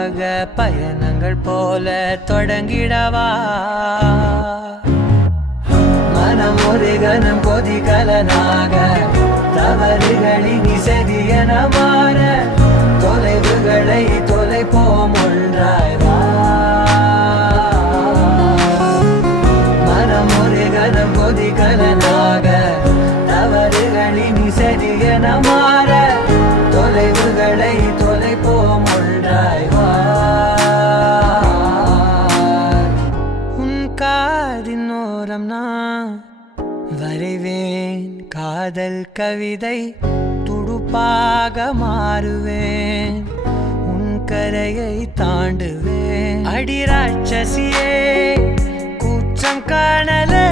புதிதாக பயணங்கள் போல தொடங்கிடவா மனம் ஒரு கணம் கொதிகலனாக தவறுகளின் இசதியன மாற தொலைவுகளை தொலைப்போம் ஒன்றாய் வா மனம் ஒரு கணம் கொதிகலனாக தவறுகளின் இசதியன மாற தொலைவுகளை தொலைப்போம் ஒன்றாய் வா உன் காதின் ஓரம் நான் வரைவேன் காதல் கவிதை துடுப்பாக மாறுவேன் உன் கரையை தாண்டுவேன் அடி ராட்சசியே கூச்சம் காணலே